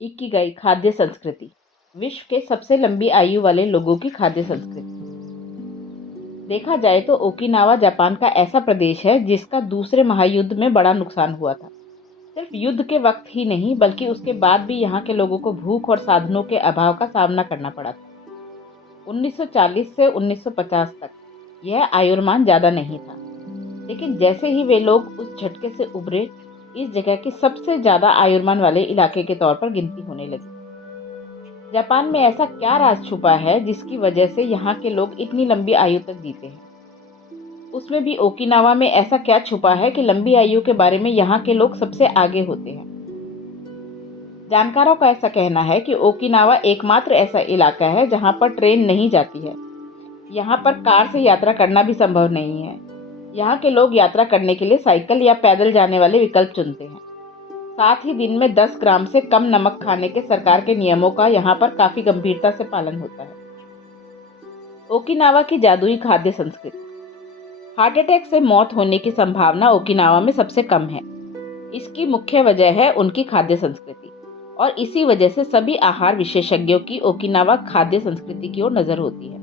Ikigai खाद्य संस्कृति, विश्व के सबसे लंबी आयु वाले लोगों की खाद्य संस्कृति। देखा जाए तो ओकिनावा जापान का ऐसा प्रदेश है जिसका दूसरे महायुद्ध में बड़ा नुकसान हुआ था। सिर्फ युद्ध के वक्त ही नहीं बल्कि उसके बाद भी यहाँ के लोगों को भूख और साधनों के अभाव का सामना करना पड़ा था। 1940 से 1950 तक यह आयुर्मान ज्यादा नहीं था, लेकिन जैसे ही वे लोग उस झटके से उभरे, इस जगह की सबसे ज्यादा आयुर्मान वाले इलाके के तौर पर गिनती होने लगी। जापान में ऐसा क्या राज छुपा है जिसकी वजह से यहाँ के लोग इतनी लंबी आयु तक जीते हैं? उसमें भी ओकिनावा में ऐसा क्या छुपा है कि लंबी आयु के बारे में यहाँ के लोग सबसे आगे होते हैं? जानकारों का ऐसा कहना है कि ओकिनावा एकमात्र ऐसा इलाका है जहाँ पर ट्रेन नहीं जाती है। यहाँ पर कार से यात्रा करना भी संभव नहीं है। यहाँ के लोग यात्रा करने के लिए साइकिल या पैदल जाने वाले विकल्प चुनते हैं। साथ ही दिन में 10 ग्राम से कम नमक खाने के सरकार के नियमों का यहाँ पर काफी गंभीरता से पालन होता है। ओकिनावा की जादुई खाद्य संस्कृति। हार्ट अटैक से मौत होने की संभावना ओकिनावा में सबसे कम है। इसकी मुख्य वजह है उनकी खाद्य संस्कृति, और इसी वजह से सभी आहार विशेषज्ञों की ओकिनावा खाद्य संस्कृति की ओर नजर होती है।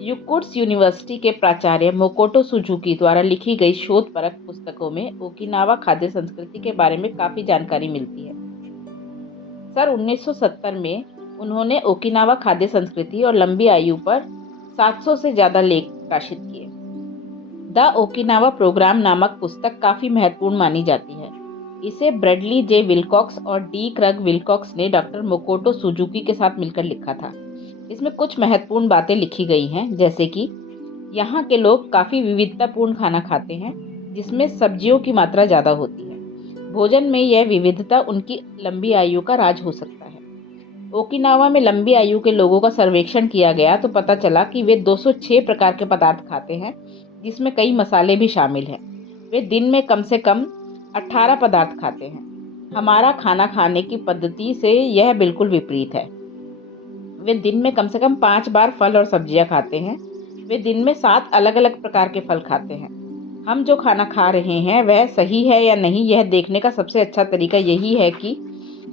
युकुट्स यूनिवर्सिटी के प्राचार्य मोकोटो सुजुकी द्वारा लिखी गई शोधपरक पुस्तकों में ओकिनावा खाद्य संस्कृति के बारे में काफी जानकारी मिलती है। सन 1970 में उन्होंने ओकिनावा खाद्य संस्कृति और लंबी आयु पर 700 से ज्यादा लेख प्रकाशित किए। द ओकिनावा प्रोग्राम नामक पुस्तक काफी महत्वपूर्ण मानी जाती है। इसे ब्रैडली जे विलकॉक्स और डी क्रग विलकॉक्स ने डॉक्टर मोकोटो सुजुकी के साथ मिलकर लिखा था। इसमें कुछ महत्वपूर्ण बातें लिखी गई हैं, जैसे कि यहाँ के लोग काफी विविधतापूर्ण खाना खाते हैं जिसमें सब्जियों की मात्रा ज्यादा होती है। भोजन में यह विविधता उनकी लंबी आयु का राज हो सकता है। ओकिनावा में लंबी आयु के लोगों का सर्वेक्षण किया गया तो पता चला कि वे 206 प्रकार के पदार्थ खाते हैं, जिसमें कई मसाले भी शामिल हैं। वे दिन में कम से कम 18 पदार्थ खाते हैं। हमारा खाना खाने की पद्धति से यह बिल्कुल विपरीत है। वे दिन में कम से कम 5 बार फल और सब्जियां खाते हैं। वे दिन में 7 अलग अलग प्रकार के फल खाते हैं। हम जो खाना खा रहे हैं वह सही है या नहीं, यह देखने का सबसे अच्छा तरीका यही है कि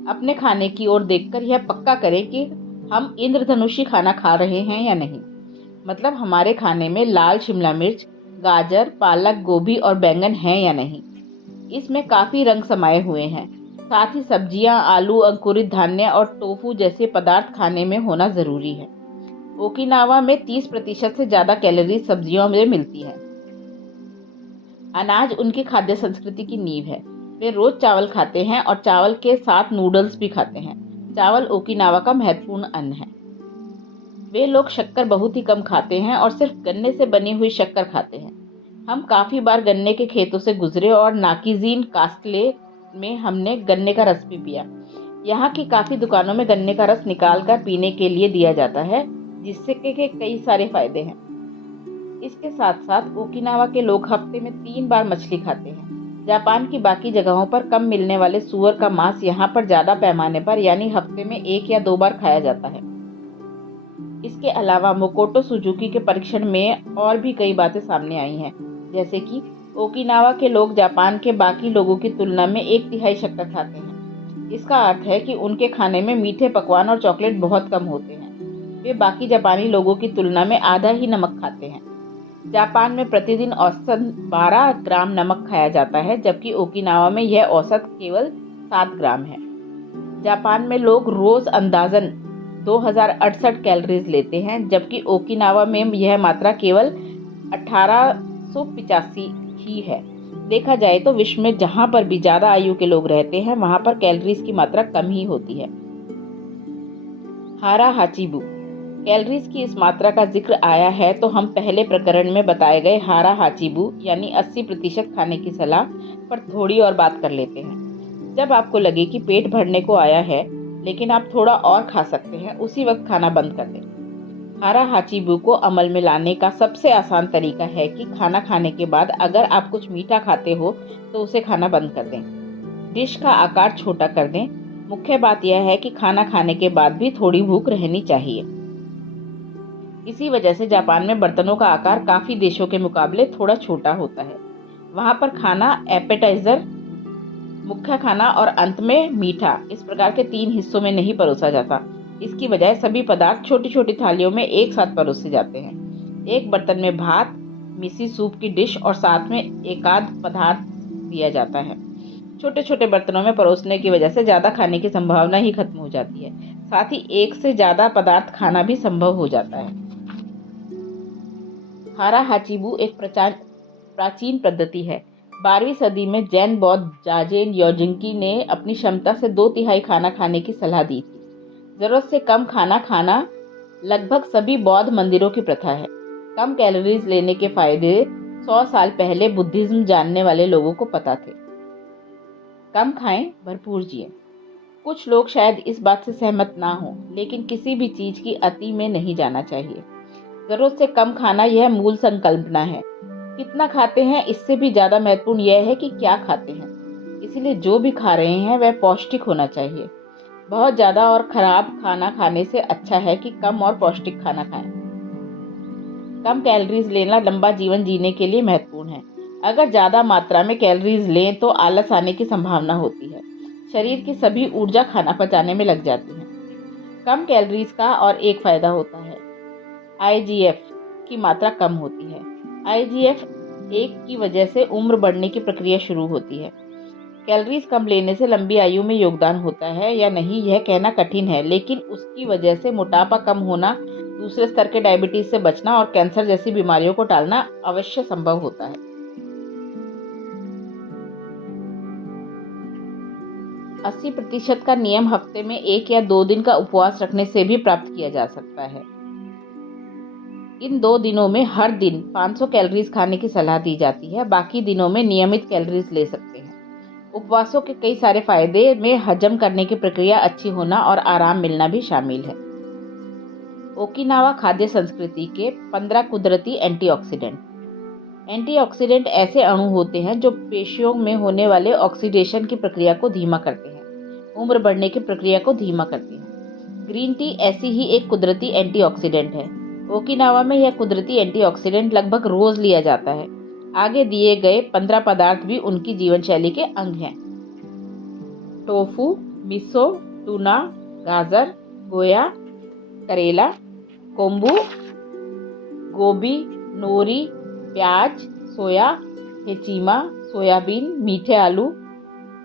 अपने खाने की ओर देखकर यह पक्का करें कि हम इंद्रधनुषी खाना खा रहे हैं या नहीं। मतलब हमारे खाने में लाल शिमला मिर्च, गाजर, पालक, गोभी और बैंगन हैं या नहीं। इसमें काफी रंग समाये हुए हैं। साथ ही सब्जियां, आलू, अंकुरित धान्य और टोफू जैसे पदार्थ खाने में होना जरूरी है। ओकिनावा में 30% से ज्यादा कैलोरी सब्जियों में मिलती है। अनाज उनकी खाद्य संस्कृति की नींव है। वे रोज चावल खाते हैं और चावल के साथ नूडल्स भी खाते हैं। चावल ओकिनावा का महत्वपूर्ण अन्न है। वे लोग शक्कर बहुत ही कम खाते हैं और सिर्फ गन्ने से बनी हुई शक्कर खाते हैं। हम काफी बार गन्ने के खेतों से गुजरे और नाकिजीन कास्टले में हमने गन्ने का रस भी पिया। यहाँ की काफी दुकानों में गन्ने का रस निकाल कर पीने के लिए दिया जाता है, जिससे के कई सारे फायदे हैं। इसके साथ साथ ओकिनावा के लोग हफ्ते में 3 बार मछली खाते हैं। जापान की बाकी जगहों पर कम मिलने वाले सूअर का मांस यहाँ पर ज्यादा पैमाने पर यानी हफ्ते में 1 या 2 बार खाया जाता है। इसके अलावा मोकोटो सुजुकी के परीक्षण में और भी कई बातें सामने आई हैं, जैसे कि ओकिनावा के लोग जापान के बाकी लोगों की तुलना में 1/3 शक्कर खाते हैं। इसका अर्थ है कि उनके खाने में मीठे पकवान और चॉकलेट बहुत कम होते हैं। वे बाकी जापानी लोगों की तुलना में आधा ही नमक खाते हैं। जापान में प्रतिदिन औसतन 12 ग्राम नमक खाया जाता है, जबकि ओकिनावा में यह औसत केवल 7 ग्राम है। जापान में लोग रोज अंदाजन 2068 कैलोरीज लेते हैं, जबकि ओकिनावा में यह मात्रा केवल 1885 ही है। देखा जाए तो विश्व में जहां पर भी ज्यादा आयु के लोग रहते हैं वहां पर कैलोरीज की मात्रा कम ही होती है। हारा हाचिबू। कैलोरीज की इस मात्रा का जिक्र आया है तो हम पहले प्रकरण में बताए गए हारा हाचिबू यानी 80% खाने की सलाह पर थोड़ी और बात कर लेते हैं। जब आपको लगे कि पेट भरने को आया है लेकिन आप थोड़ा और खा सकते हैं, उसी वक्त खाना बंद कर दें। हारा हाचिबू को अमल में लाने का सबसे आसान तरीका है कि खाना खाने के बाद अगर आप कुछ मीठा खाते हो तो उसे खाना बंद कर दें। डिश का आकार छोटा कर दें। मुख्य बात यह है कि खाना खाने के बाद भी थोड़ी भूख रहनी चाहिए। इसी वजह से जापान में बर्तनों का आकार काफी देशों के मुकाबले थोड़ा छोटा होता है। वहां पर खाना एपेटाइजर मुख्य खाना और अंत में मीठा इस प्रकार के 3 हिस्सों में नहीं परोसा जाता। इसकी बजाय सभी पदार्थ छोटी-छोटी थालियों में एक साथ परोसे जाते हैं। एक बर्तन में भात, मिसी सूप की डिश और साथ में एकाध पदार्थ दिया जाता है। छोटे-छोटे बर्तनों में परोसने की वजह से ज़्यादा खाने की संभावना ही खत्म हो जाती है। साथ ही एक से ज़्यादा पदार्थ खाना भी संभव हो जाता है। हारा हाचीबू एक प्राचीन पद्धति है। 12वीं सदी में जैन बौद्ध जाजेन योजिंकी ने अपनी क्षमता से 2/3 खाना खाने की सलाह दी थी। जरूरत से कम खाना खाना लगभग सभी बौद्ध मंदिरों की प्रथा है। कम कैलोरीज लेने के फायदे 100 साल पहले बुद्धिज्म जानने वाले लोगों को पता थे। कम खाएं, भरपूर जिएं। कुछ लोग शायद इस बात से सहमत ना हो, लेकिन किसी भी चीज की अति में नहीं जाना चाहिए। जरूरत से कम खाना यह मूल संकल्पना है। कितना खाते हैं इससे भी ज्यादा महत्वपूर्ण यह है कि क्या खाते हैं। इसलिए जो भी खा रहे हैं वह पौष्टिक होना चाहिए। बहुत ज्यादा और खराब खाना खाने से अच्छा है कि कम और पौष्टिक खाना खाएं। कम कैलोरीज लेना लंबा जीवन जीने के लिए महत्वपूर्ण है। अगर ज्यादा मात्रा में कैलोरीज लें तो आलस आने की संभावना होती है। शरीर की सभी ऊर्जा खाना पचाने में लग जाती है। कम कैलोरीज का और एक फायदा होता है, IGF की मात्रा कम होती है। IGF 1 की वजह से उम्र बढ़ने की प्रक्रिया शुरू होती है। कैलोरीज कम लेने से लंबी आयु में योगदान होता है या नहीं यह कहना कठिन है, लेकिन उसकी वजह से मोटापा कम होना, दूसरे स्तर के डायबिटीज से बचना और कैंसर जैसी बीमारियों को टालना अवश्य संभव होता है। 80% का नियम हफ्ते में 1 या 2 दिन का उपवास रखने से भी प्राप्त किया जा सकता है। इन 2 दिनों में हर दिन 500 कैलोरीज खाने की सलाह दी जाती है। बाकी दिनों में नियमित कैलोरीज ले सकते हैं। उपवासों के कई सारे फायदे में हजम करने की प्रक्रिया अच्छी होना और आराम मिलना भी शामिल है। ओकिनावा खाद्य संस्कृति के 15 कुदरती एंटीऑक्सीडेंट। एंटीऑक्सीडेंट ऐसे अणु होते हैं जो पेशियों में होने वाले ऑक्सीडेशन की प्रक्रिया को धीमा करते हैं, उम्र बढ़ने की प्रक्रिया को धीमा करते हैं। ग्रीन टी ऐसी ही एक कुदरती एंटीऑक्सीडेंट है। ओकिनावा में यह कुदरती एंटीऑक्सीडेंट लगभग रोज लिया जाता है। आगे दिए गए 15 पदार्थ भी उनकी जीवन शैली के अंग हैं। टोफू, मिसो, टूना, गाजर, गोया, करेला, कोम्बू, गोभी, नोरी, प्याज, सोया, हेचिमा, सोयाबीन, मीठे आलू,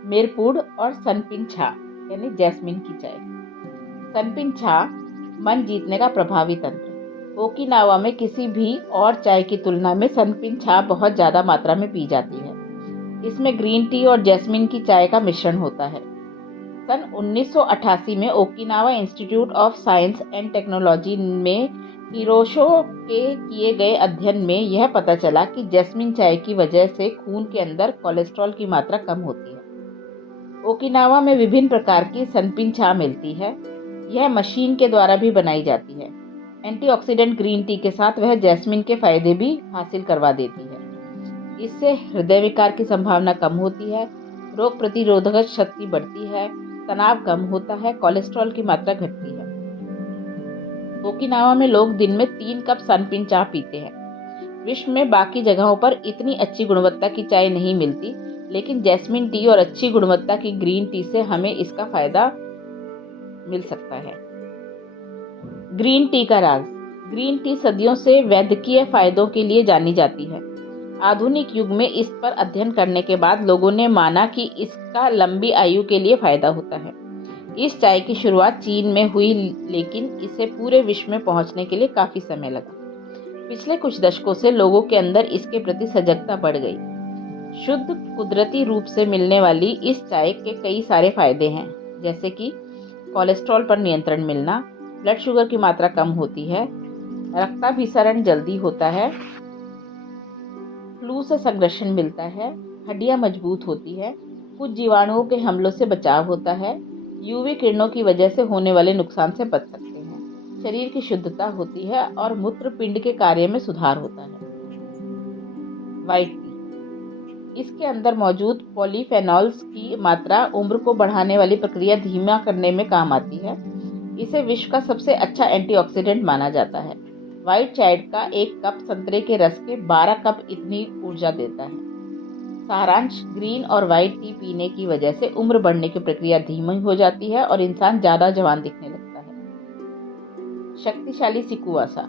मिरपुड और सनपिन छा यानी जैस्मिन की चाय। सनपिन छा मन जीतने का प्रभावी तंत्र। ओकिनावा में किसी भी और चाय की तुलना में सनपिन छा बहुत ज्यादा मात्रा में पी जाती है। इसमें ग्रीन टी और जैस्मिन की चाय का मिश्रण होता है। सन 1988 में Okinawa institute of science and technology में हिरोशो के किए गए अध्ययन में यह पता चला कि जैस्मिन चाय की वजह से खून के अंदर कोलेस्ट्रॉल की मात्रा कम होती है। ओकिनावा में विभिन्न प्रकार की सनपिन छा मिलती है। यह मशीन के द्वारा भी बनाई जाती है। एंटीऑक्सीडेंट ग्रीन टी के साथ वह जैस्मिन के फायदे भी हासिल करवा देती है। इससे हृदय विकार की संभावना कम होती है, रोग प्रतिरोधक शक्ति बढ़ती है, तनाव कम होता है, कोलेस्ट्रॉल की मात्रा घटती है। ओकिनावा में लोग दिन में 3 कप सनपिन चाय पीते हैं। विश्व में बाकी जगहों पर इतनी अच्छी गुणवत्ता की चाय नहीं मिलती, लेकिन जैस्मिन टी और अच्छी गुणवत्ता की ग्रीन टी से हमें इसका फायदा मिल सकता है। ग्रीन टी का राज। ग्रीन टी सदियों से वैद्यकीय फायदों के लिए जानी जाती है। आधुनिक युग में इस पर अध्ययन करने के बाद लोगों ने माना कि इसका लंबी आयु के लिए फायदा होता है। इस चाय की शुरुआत चीन में हुई, लेकिन इसे पूरे विश्व में पहुंचने के लिए काफी समय लगा। पिछले कुछ दशकों से लोगों के अंदर इसके प्रति सजगता बढ़ गई। शुद्ध कुदरती रूप से मिलने वाली इस चाय के कई सारे फायदे हैं, जैसे कि कोलेस्ट्रॉल पर नियंत्रण मिलना, ब्लड शुगर की मात्रा कम होती है, रक्ताभिसरण जल्दी होता है, फ्लू से संरक्षण मिलता है, हड्डियां मजबूत होती है, कुछ जीवाणुओं के हमलों से बचाव होता है, यूवी किरणों की वजह से होने वाले नुकसान से बच सकते हैं, शरीर की शुद्धता होती है और मूत्रपिंड के कार्य में सुधार होता है। White T. इसके अंदर मौजूद पॉलीफेनॉल्स की मात्रा उम्र को बढ़ाने वाली प्रक्रिया धीमा करने में काम आती है। इसे विश्व का सबसे अच्छा एंटीऑक्सीडेंट माना जाता है। व्हाइट चाय का 1 कप संतरे के रस के 12 कप इतनी ऊर्जा देता है। सारांश, ग्रीन और वाइट टी पीने की वजह से उम्र बढ़ने की प्रक्रिया धीमी हो जाती है और इंसान ज़्यादा जवान दिखने लगता है। शक्तिशाली सिकुआसा।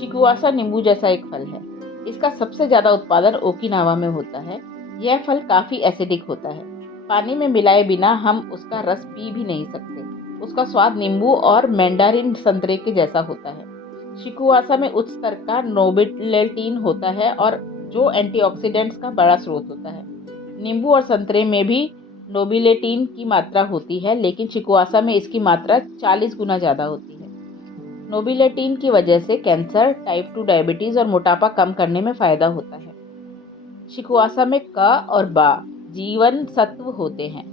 सिकुआसा नींबू जैसा एक फल है। इसका सबसे ज़्यादा उत्पादन ओकिनावा में होता है। यह फल काफ़ी एसिडिक होता है। पानी में मिलाए बिना हम उसका रस पी भी नहीं सकते। उसका स्वाद नींबू और मैंडारिन संतरे के जैसा होता है। सिकुआसा में उच्च स्तर का नोबिलेटीन होता है और जो एंटीऑक्सीडेंट्स का बड़ा स्रोत होता है। नींबू और संतरे में भी नोबिलेटीन की मात्रा होती है, लेकिन सिकुआसा में इसकी मात्रा 40 गुना ज़्यादा होती है। नोबिलेटीन की वजह से कैंसर, टाइप 2 डायबिटीज़ और मोटापा कम करने में फ़ायदा होता है। सिकुआसा में क और बा जीवन सत्व होते हैं।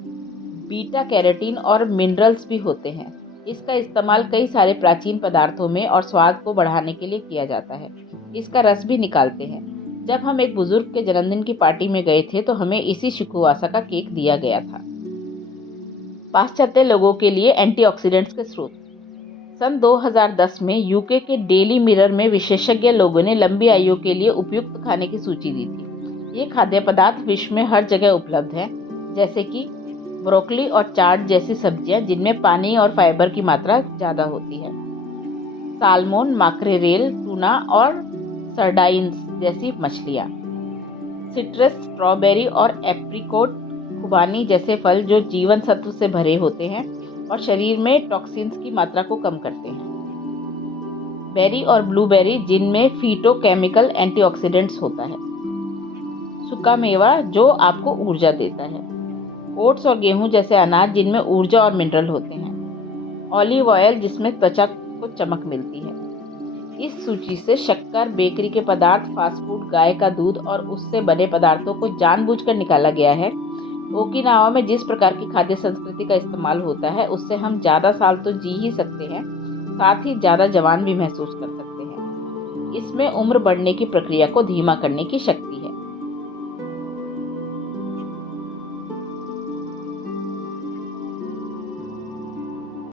बीटा कैरोटीन और मिनरल्स भी होते हैं। इसका इस्तेमाल कई सारे प्राचीन पदार्थों में और स्वाद को बढ़ाने के लिए किया जाता है। इसका रस भी निकालते हैं। जब हम एक बुजुर्ग के जन्मदिन की पार्टी में गए थे तो हमें इसी सिकुआसा का केक दिया गया था। पाश्चात्य लोगों के लिए एंटीऑक्सीडेंट्स के स्रोत। सन 2010 में यूके के डेली मिरर में विशेषज्ञ लोगों ने लंबी आयु के लिए उपयुक्त खाने की सूची दी थी। ये खाद्य पदार्थ विश्व में हर जगह उपलब्ध हैं, जैसे कि ब्रोकली और चाट जैसी सब्जियां जिनमें पानी और फाइबर की मात्रा ज़्यादा होती है। साल्मोन, मैक्रेरेल, टूना और सर्डाइन्स जैसी मछलियाँ। सिट्रस, स्ट्रॉबेरी और एप्रिकॉट, खुबानी जैसे फल जो जीवन सत्व से भरे होते हैं और शरीर में टॉक्सिन्स की मात्रा को कम करते हैं। बेरी और ब्लूबेरी जिनमें फिटोकेमिकल एंटीऑक्सीडेंट्स होता है। सूखा मेवा जो आपको ऊर्जा देता है। ओट्स और गेहूं जैसे अनाज जिनमें ऊर्जा और मिनरल होते हैं। ऑलिव ऑयल जिसमें त्वचा को चमक मिलती है। इस सूची से शक्कर, बेकरी के पदार्थ, फास्ट फूड, गाय का दूध और उससे बने पदार्थों को जानबूझकर निकाला गया है। ओकिनावा में जिस प्रकार की खाद्य संस्कृति का इस्तेमाल होता है उससे हम ज़्यादा साल तो जी ही सकते हैं, साथ ही ज़्यादा जवान भी महसूस कर सकते हैं। इसमें उम्र बढ़ने की प्रक्रिया को धीमा करने की शक्ति